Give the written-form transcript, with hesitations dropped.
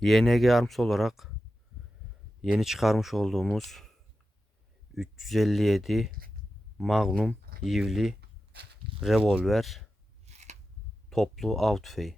YNG Arms olarak yeni çıkarmış olduğumuz 357 Magnum yivli revolver toplu av tüfeği.